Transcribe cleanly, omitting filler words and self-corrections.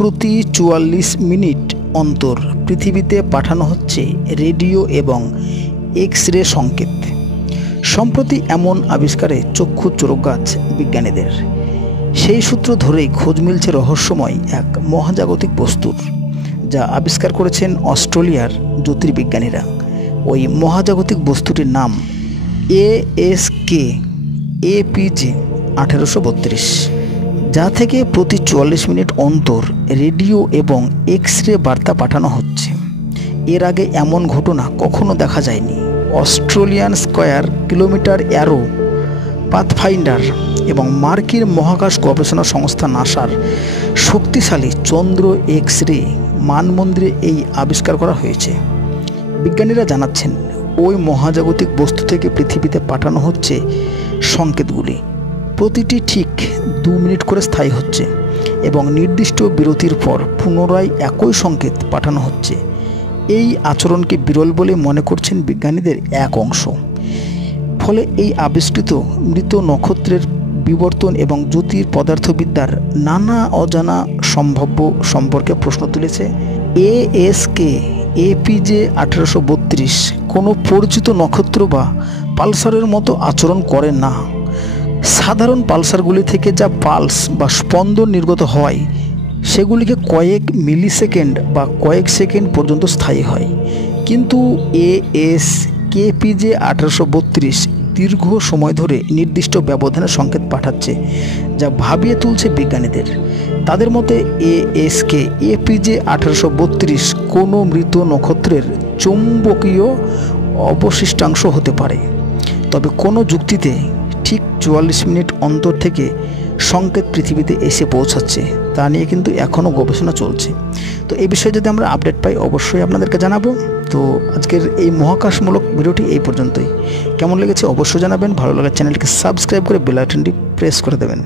প্রতি ৪৪ মিনিট অন্তর পৃথিবীতে পাঠানো হচ্ছে রেডিও এবং এক্স রে সংকেত। সম্প্রতি এমন আবিষ্কারে চক্ষু চোরগাছ বিজ্ঞানীদের। সেই সূত্র ধরেই খোঁজ মিলছে রহস্যময় এক মহাজাগতিক বস্তুর, যা আবিষ্কার করেছেন অস্ট্রেলিয়ার জ্যোতির্বিজ্ঞানীরা। ওই মহাজাগতিক বস্তুটির নাম ASK APJ 1832, যা থেকে প্রতি ৪৪ মিনিট অন্তর রেডিও এবং এক্স রে বার্তা পাঠানো হচ্ছে। এর আগে এমন ঘটনা কখনো দেখা যায়নি। Australian square kilometre arrow pathfinder এবং মার্কিন মহাকাশ গবেষণা সংস্থা নাসার শক্তিশালী চন্দ্র এক্স রে মানমন্দিরে এই আবিষ্কার করা হয়েছে। বিজ্ঞানীরা জানাচ্ছেন, ওই মহাজাগতিক বস্তু থেকে পৃথিবীতে পাঠানো হচ্ছে সংকেতগুলি। প্রতিটি ঠিক ২ মিনিট করে স্থায়ী হচ্ছে এবং নির্দিষ্ট বিরতির পর পুনরায় একই সংকেত পাঠানো হচ্ছে। এই আচরণকে বিরল বলে মনে করছেন বিজ্ঞানীদের এক অংশ। ফলে এই আবিষ্কৃত মৃত নক্ষত্রের বিবর্তন এবং জ্যোতির পদার্থবিদ্যার নানা অজানা সম্ভাব্য সম্পর্কে প্রশ্ন তুলেছে। ASK APJ 1832 কোনো পরিচিত নক্ষত্র বা পালসারের মতো আচরণ করে না। সাধারণ পালসারগুলি থেকে যা পালস বা স্পন্দন নির্গত হয় সেগুলিকে কয়েক মিলিসেকেন্ড বা কয়েক সেকেন্ড পর্যন্ত স্থায়ী হয়, কিন্তু ASK APJ 1832 দীর্ঘ সময় ধরে নির্দিষ্ট ব্যবধানে সংকেত পাঠাচ্ছে, যা ভাবিয়ে তুলছে বিজ্ঞানীদের। তাদের মতে ASK APJ 1832 কোনো মৃত নক্ষত্রের চৌম্বকীয় অবশিষ্টাংশ হতে পারে। তবে কোনো যুক্তিতে ঠিক ৪৪ মিনিট অন্তর থেকে সংকেত পৃথিবীতে এসে পৌঁছাচ্ছে তা নিয়ে কিন্তু এখনও গবেষণা চলছে। তো এই বিষয়ে যদি আমরা আপডেট পাই অবশ্যই আপনাদেরকে জানাবো। তো আজকের এই মহাকাশমূলক ভিডিওটি এই পর্যন্তই। কেমন লেগেছে অবশ্যই জানাবেন। ভালো লাগলে চ্যানেলটিকে সাবস্ক্রাইব করে বেল আইকনটি প্রেস করে দেবেন।